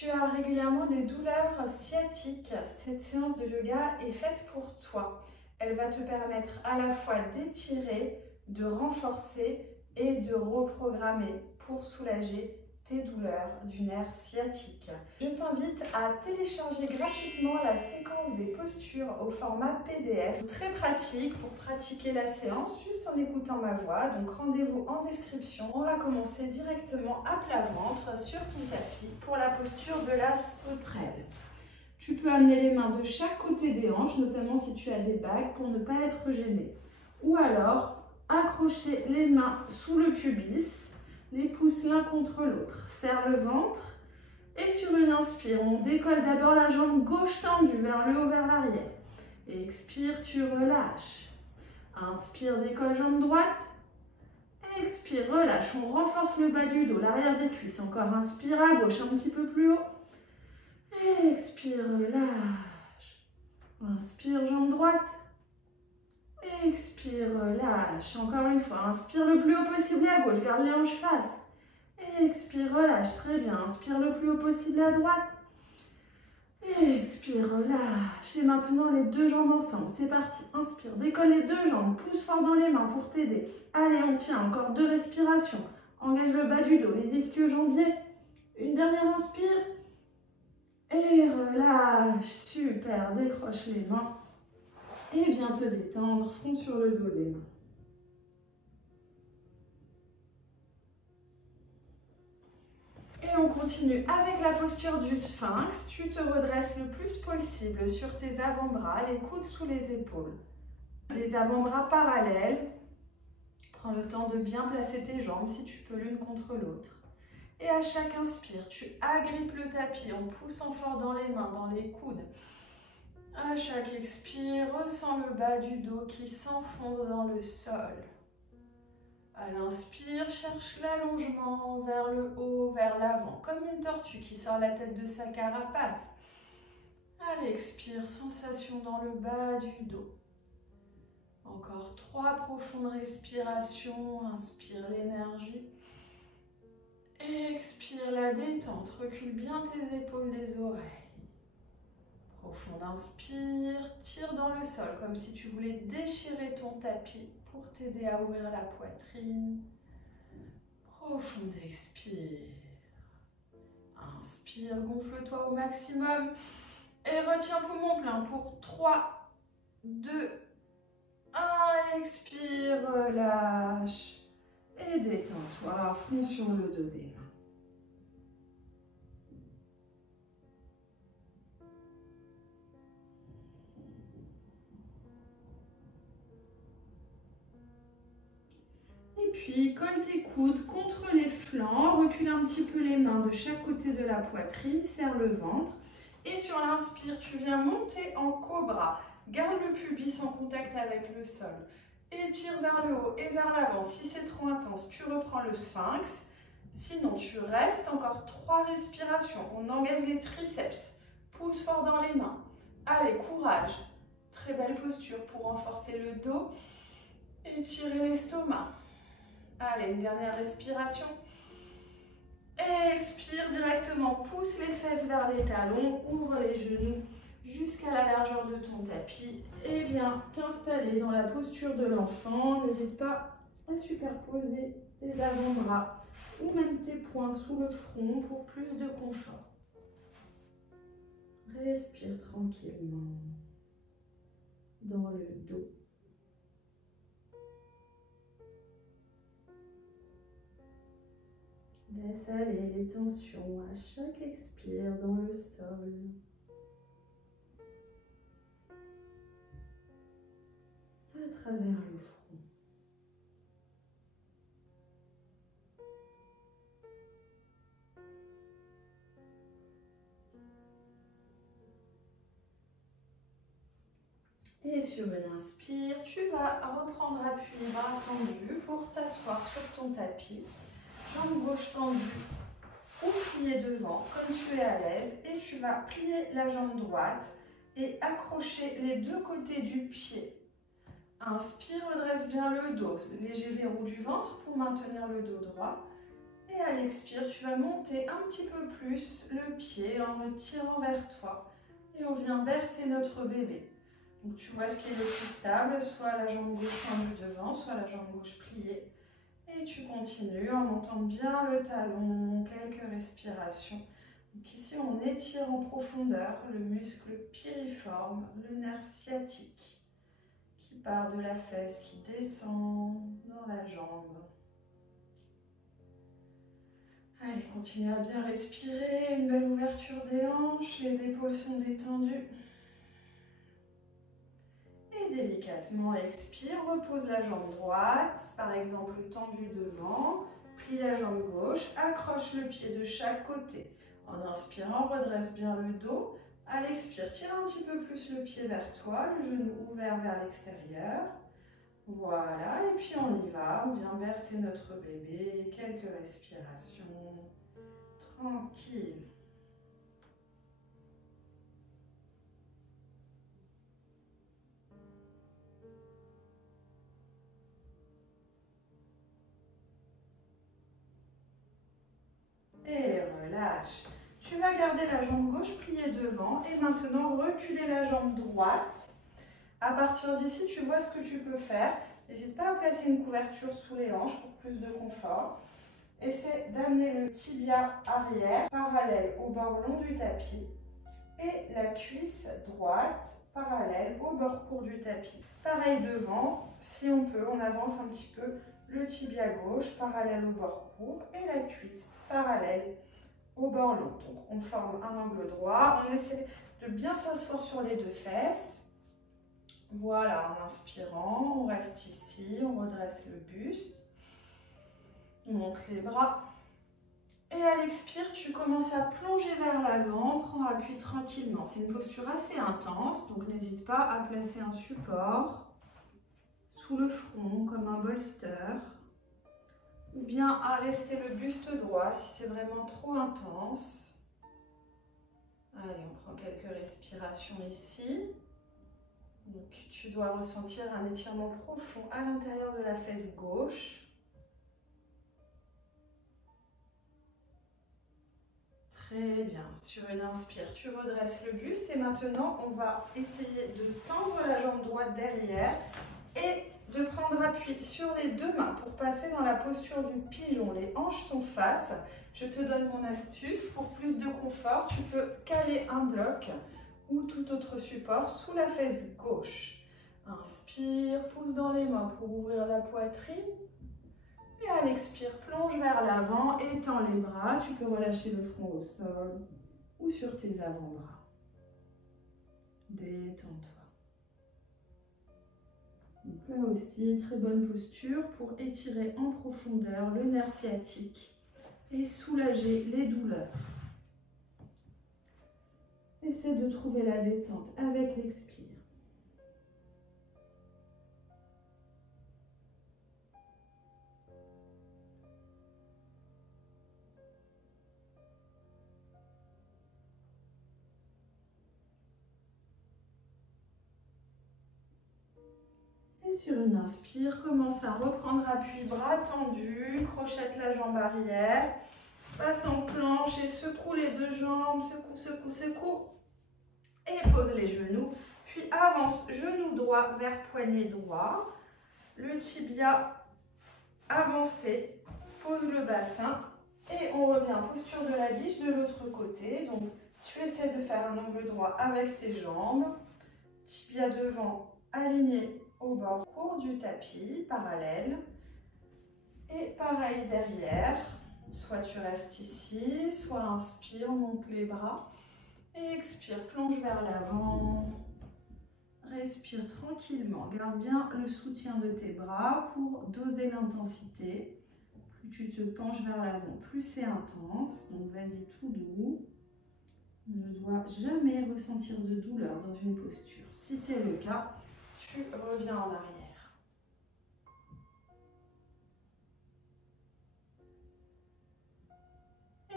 Tu as régulièrement des douleurs sciatiques. Cette séance de yoga est faite pour toi. Elle va te permettre à la fois d'étirer, de renforcer et de reprogrammer pour soulager tes douleurs du nerf sciatique. Je t'invite à télécharger gratuitement la séquence des postures au format PDF. Très pratique pour pratiquer la séance juste en écoutant ma voix. Donc rendez-vous en description. On va commencer directement à plat ventre sur ton tapis pour la posture de la sauterelle. Tu peux amener les mains de chaque côté des hanches, notamment si tu as des bagues, pour ne pas être gêné. Ou alors, accrocher les mains sous le pubis, les pouces l'un contre l'autre. Serre le ventre et sur une inspire, on décolle d'abord la jambe gauche tendue vers le haut, vers l'arrière. Et expire, tu relâches. Inspire, décolle jambe droite. Expire, relâche. On renforce le bas du dos, l'arrière des cuisses. Encore inspire à gauche, un petit peu plus haut. Expire, relâche. Inspire, jambe droite. Expire, relâche. Encore une fois, inspire le plus haut possible à gauche. Garde les hanches face. Expire, relâche. Très bien. Inspire le plus haut possible à droite. Expire, relâche. Et maintenant, les deux jambes ensemble. C'est parti. Inspire. Décolle les deux jambes. Pousse fort dans les mains pour t'aider. Allez, on tient. Encore 2 respirations. Engage le bas du dos, les ischio-jambiers. Une dernière inspire. Et relâche. Super. Décroche les mains. Et viens te détendre, front sur le dos des mains. Et on continue avec la posture du sphinx. Tu te redresses le plus possible sur tes avant-bras, les coudes sous les épaules. Les avant-bras parallèles. Prends le temps de bien placer tes jambes si tu peux l'une contre l'autre. Et à chaque inspire, tu agrippes le tapis en poussant fort dans les mains, dans les coudes. À chaque expire, ressens le bas du dos qui s'enfonce dans le sol. À l'inspire, cherche l'allongement vers le haut, vers l'avant, comme une tortue qui sort la tête de sa carapace. À l'expire, sensation dans le bas du dos. Encore 3 profondes respirations. Inspire l'énergie. Expire la détente. Recule bien tes épaules des oreilles. Profonde inspire, tire dans le sol comme si tu voulais déchirer ton tapis pour t'aider à ouvrir la poitrine. Profonde expire. Inspire, gonfle-toi au maximum et retiens poumon plein pour 3, 2, 1. Expire, relâche et détends-toi, front sur le dos des mains. Puis, colle tes coudes contre les flancs, recule un petit peu les mains de chaque côté de la poitrine, serre le ventre. Et sur l'inspire, tu viens monter en cobra. Garde le pubis en contact avec le sol. Étire vers le haut et vers l'avant. Si c'est trop intense, tu reprends le sphinx. Sinon, tu restes encore 3 respirations. On engage les triceps. Pousse fort dans les mains. Allez, courage. Très belle posture pour renforcer le dos. Étirer l'estomac. Allez, une dernière respiration. Expire directement, pousse les fesses vers les talons, ouvre les genoux jusqu'à la largeur de ton tapis et viens t'installer dans la posture de l'enfant. N'hésite pas à superposer tes avant-bras ou même tes poings sous le front pour plus de confort. Respire tranquillement dans le dos. Laisse aller les tensions à chaque expire dans le sol. À travers le front. Et sur une inspire, tu vas reprendre appui, bras tendus pour t'asseoir sur ton tapis. Jambe gauche tendue ou pliée devant, comme tu es à l'aise. Et tu vas plier la jambe droite et accrocher les 2 côtés du pied. Inspire, redresse bien le dos. Léger verrou du ventre pour maintenir le dos droit. Et à l'expire, tu vas monter un petit peu plus le pied en le tirant vers toi. Et on vient bercer notre bébé. Donc tu vois ce qui est le plus stable, soit la jambe gauche tendue devant, soit la jambe gauche pliée. Et tu continues en montant bien le talon, quelques respirations. Donc ici, on étire en profondeur le muscle piriforme, le nerf sciatique, qui part de la fesse, qui descend dans la jambe. Allez, continue à bien respirer, une belle ouverture des hanches, les épaules sont détendues. Et délicatement expire, repose la jambe droite, par exemple tendue devant, plie la jambe gauche, accroche le pied de chaque côté. En inspirant, redresse bien le dos. À l'expire, tire un petit peu plus le pied vers toi, le genou ouvert vers l'extérieur. Voilà, et puis on y va, on vient bercer notre bébé, quelques respirations, tranquille. Et relâche. Tu vas garder la jambe gauche pliée devant et maintenant reculer la jambe droite. À partir d'ici, tu vois ce que tu peux faire. N'hésite pas à placer une couverture sous les hanches pour plus de confort. Essaie d'amener le tibia arrière parallèle au bord long du tapis et la cuisse droite parallèle au bord court du tapis. Pareil devant, si on peut, on avance un petit peu le tibia gauche parallèle au bord court et la cuisse parallèle au bord long. Donc on forme un angle droit, on essaie de bien s'asseoir sur les deux fesses. Voilà, en inspirant, on reste ici, on redresse le buste, on monte les bras. Et à l'expire, tu commences à plonger vers l'avant, prends appui tranquillement. C'est une posture assez intense, donc n'hésite pas à placer un support sous le front comme un bolster, ou bien à rester le buste droit si c'est vraiment trop intense. Allez, on prend quelques respirations ici. Donc, tu dois ressentir un étirement profond à l'intérieur de la fesse gauche. Très bien. Sur une inspire, tu redresses le buste et maintenant, on va essayer de tendre la jambe droite derrière et de prendre appui sur les deux mains pour passer dans la posture du pigeon. Les hanches sont face. Je te donne mon astuce. Pour plus de confort, tu peux caler un bloc ou tout autre support sous la fesse gauche. Inspire, pousse dans les mains pour ouvrir la poitrine. Et à l'expire, plonge vers l'avant, étends les bras. Tu peux relâcher le front au sol ou sur tes avant-bras. Détends-toi. Donc là aussi, très bonne posture pour étirer en profondeur le nerf sciatique et soulager les douleurs. Essaie de trouver la détente avec l'expire. Et sur une inspire, commence à reprendre appui, bras tendus, crochette la jambe arrière, passe en planche et secoue les deux jambes, secoue, secoue, secoue. Et pose les genoux, puis avance genou droit vers poignet droit, le tibia avancé, pose le bassin et on revient en posture de la biche de l'autre côté. Donc tu essaies de faire un angle droit avec tes jambes, tibia devant aligné au bord court du tapis, parallèle. Et pareil derrière, soit tu restes ici, soit inspire, monte les bras. Et expire, plonge vers l'avant. Respire tranquillement. Garde bien le soutien de tes bras pour doser l'intensité. Plus tu te penches vers l'avant, plus c'est intense. Donc vas-y tout doux. On ne doit jamais ressentir de douleur dans une posture. Si c'est le cas, tu reviens en arrière.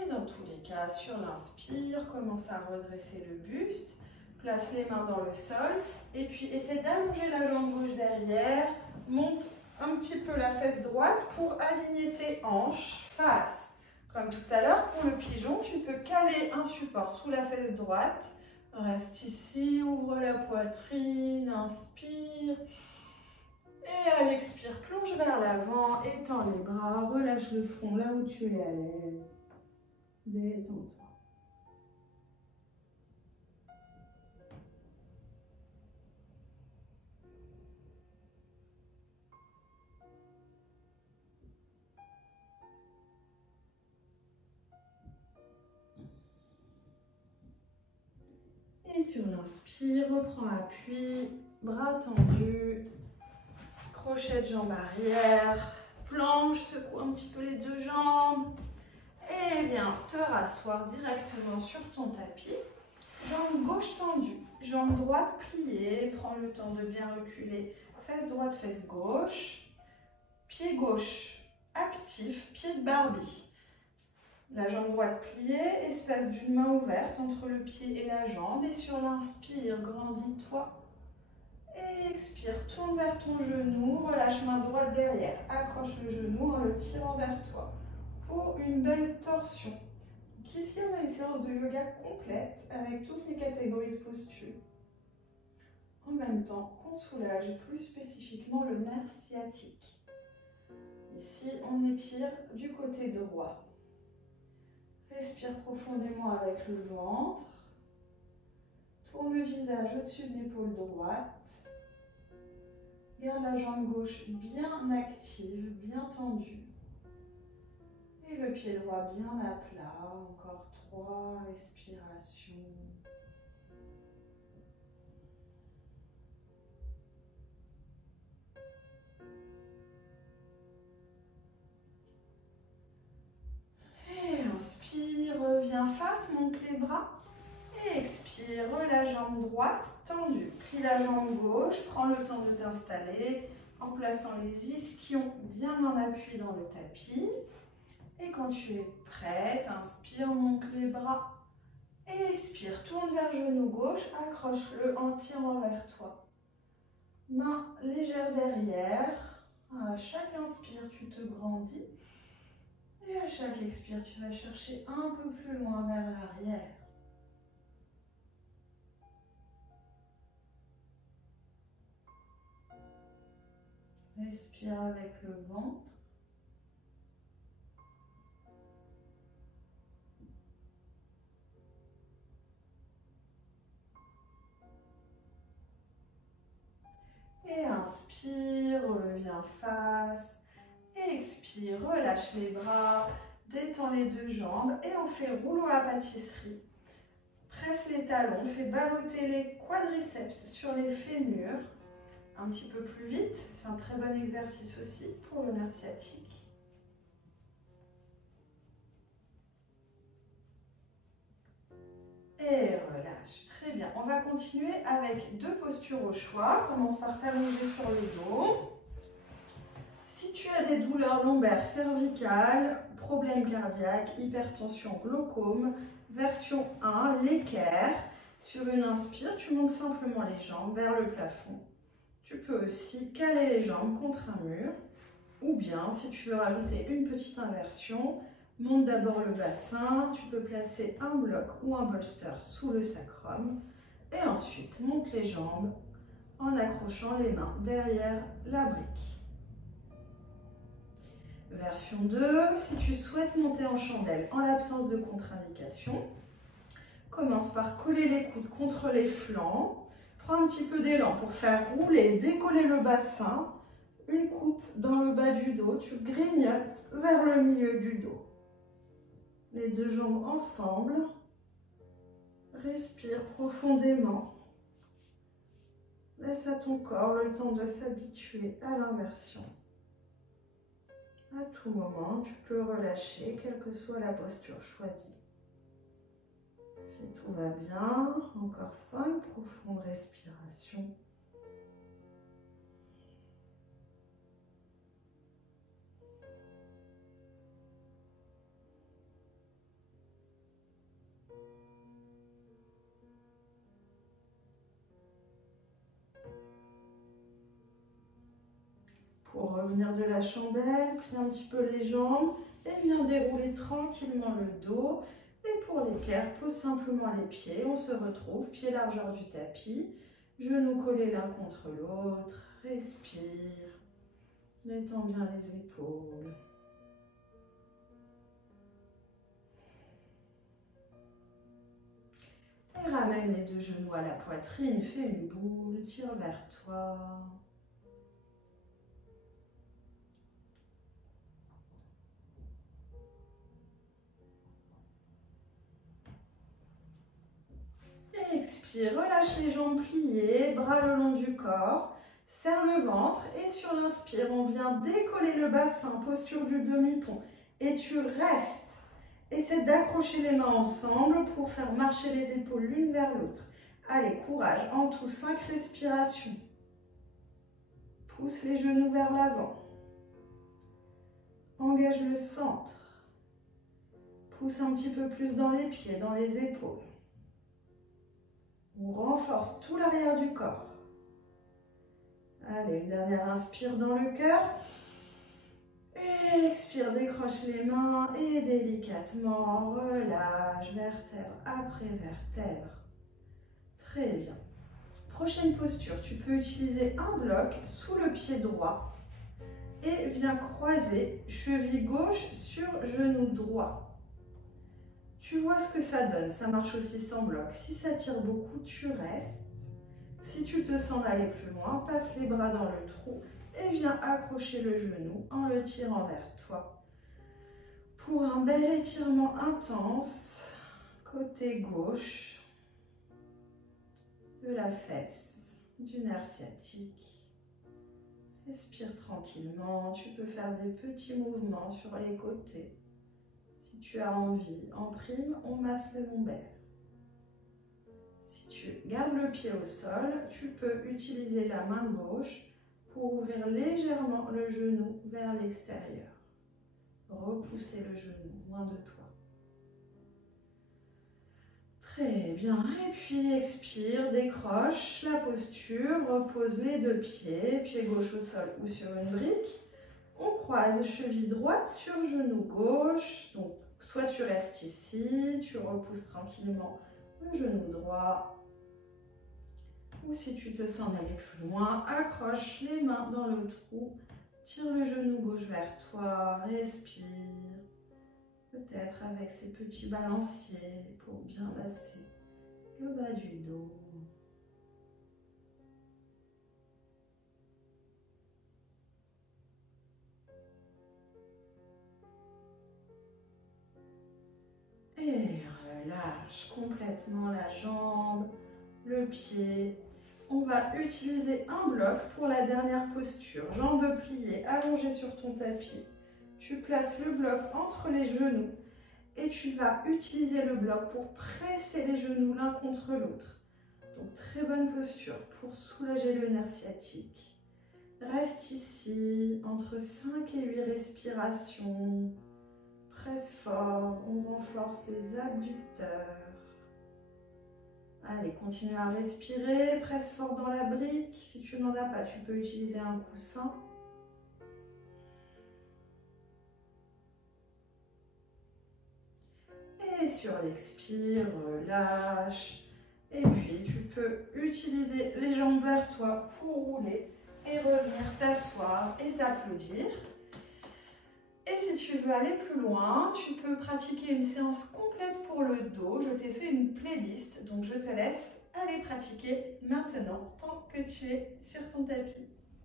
Et dans tous les cas, sur l'inspire, commence à redresser le buste, place les mains dans le sol et puis essaie d'allonger la jambe gauche derrière, monte un petit peu la fesse droite pour aligner tes hanches face. Comme tout à l'heure, pour le pigeon, tu peux caler un support sous la fesse droite. Reste ici, ouvre la poitrine, inspire. Et à l'expire, plonge vers l'avant, étends les bras, relâche le front là où tu es à l'aise. Détends-toi. Et sur l'inspire, reprends appui, bras tendus, crochet de jambe arrière, planche, secoue un petit peu les deux jambes. Et viens te rasseoir directement sur ton tapis. Jambe gauche tendue, jambe droite pliée, prends le temps de bien reculer, fesse droite, fesse gauche, pied gauche actif, pied de Barbie. La jambe droite pliée, espace d'une main ouverte entre le pied et la jambe. Et sur l'inspire, grandis-toi. Et expire, tourne vers ton genou, relâche main droite derrière. Accroche le genou en le tirant vers toi pour une belle torsion. Donc ici, on a une séance de yoga complète avec toutes les catégories de postures. En même temps qu'on soulage plus spécifiquement le nerf sciatique. Ici, on étire du côté droit. Respire profondément avec le ventre. Tourne le visage au-dessus de l'épaule droite. Garde la jambe gauche bien active, bien tendue. Et le pied droit bien à plat. Encore 3 respirations. Et inspire, reviens face, monte les bras. Et expire, la jambe droite tendue. Plie la jambe gauche, prends le temps de t'installer en plaçant les ischions bien en appui dans le tapis. Et quand tu es prête, inspire, monte les bras. Et expire, tourne vers genou gauche, accroche-le en tirant vers toi. Main légère derrière. À chaque inspire, tu te grandis. Et à chaque expire, tu vas chercher un peu plus loin vers l'arrière. Respire avec le ventre. Et inspire, reviens face. Expire, relâche les bras, détends les deux jambes et on fait rouleau à pâtisserie. Presse les talons, fais balloter les quadriceps sur les fémurs. Un petit peu plus vite, c'est un très bon exercice aussi pour le nerf sciatique. Et relâche, très bien. On va continuer avec 2 postures au choix. Commence par t'allonger sur le dos. Si tu as des douleurs lombaires cervicales, problèmes cardiaques, hypertension, glaucome, version 1, l'équerre. Sur une inspire, tu montes simplement les jambes vers le plafond. Tu peux aussi caler les jambes contre un mur. Ou bien, si tu veux rajouter une petite inversion, monte d'abord le bassin. Tu peux placer un bloc ou un bolster sous le sacrum. Et ensuite, monte les jambes en accrochant les mains derrière la brique. Version 2, si tu souhaites monter en chandelle en l'absence de contre-indication, commence par coller les coudes contre les flancs. Prends un petit peu d'élan pour faire rouler, décoller le bassin. Une coupe dans le bas du dos, tu grignotes vers le milieu du dos. Les deux jambes ensemble. Respire profondément. Laisse à ton corps le temps de s'habituer à l'inversion. À tout moment, tu peux relâcher, quelle que soit la posture choisie. Si tout va bien, encore 5 profondes respirations. Pour revenir de la chandelle, plie un petit peu les jambes et viens dérouler tranquillement le dos. Et pour l'équerre, pose simplement les pieds. On se retrouve, pied largeur du tapis, genoux collés l'un contre l'autre. Respire. Détends bien les épaules. Et ramène les deux genoux à la poitrine. Fais une boule, tire vers toi. Et expire, relâche les jambes pliées, bras le long du corps. Serre le ventre et sur l'inspire, on vient décoller le bassin, posture du demi-pont. Et tu restes. Essaie d'accrocher les mains ensemble pour faire marcher les épaules l'une vers l'autre. Allez, courage. En tout, 5 respirations. Pousse les genoux vers l'avant. Engage le centre. Pousse un petit peu plus dans les pieds, dans les épaules. On renforce tout l'arrière du corps. Allez, une dernière inspire dans le cœur. Et expire, décroche les mains et délicatement relâche vertèbre après vertèbre. Très bien. Prochaine posture, tu peux utiliser un bloc sous le pied droit et viens croiser cheville gauche sur genou droit. Tu vois ce que ça donne, ça marche aussi sans bloc. Si ça tire beaucoup, tu restes. Si tu te sens d'aller plus loin, passe les bras dans le trou et viens accrocher le genou en le tirant vers toi. Pour un bel étirement intense, côté gauche de la fesse, du nerf sciatique. Respire tranquillement, tu peux faire des petits mouvements sur les côtés. Si tu as envie, en prime, on masse le lombaire. Si tu gardes le pied au sol, tu peux utiliser la main gauche pour ouvrir légèrement le genou vers l'extérieur. Repousser le genou loin de toi. Très bien. Et puis expire, décroche la posture, repose les deux pieds, pied gauche au sol ou sur une brique. On croise cheville droite sur genou gauche. Donc, soit tu restes ici, tu repousses tranquillement le genou droit. Ou si tu te sens d'aller plus loin, accroche les mains dans le trou, tire le genou gauche vers toi, respire. Peut-être avec ces petits balanciers pour bien masser le bas du dos. Et relâche complètement la jambe, le pied. On va utiliser un bloc pour la dernière posture. Jambes pliées, allongées sur ton tapis. Tu places le bloc entre les genoux et tu vas utiliser le bloc pour presser les genoux l'un contre l'autre. Donc très bonne posture pour soulager le nerf sciatique. Reste ici entre 5 et 8 respirations. Presse fort, on renforce les abducteurs. Allez, continue à respirer, presse fort dans la brique. Si tu n'en as pas, tu peux utiliser un coussin. Et sur l'expire, relâche. Et puis, tu peux utiliser les jambes vers toi pour rouler et revenir t'asseoir et t'applaudir. Et si tu veux aller plus loin, tu peux pratiquer une séance complète pour le dos. Je t'ai fait une playlist, donc je te laisse aller pratiquer maintenant tant que tu es sur ton tapis.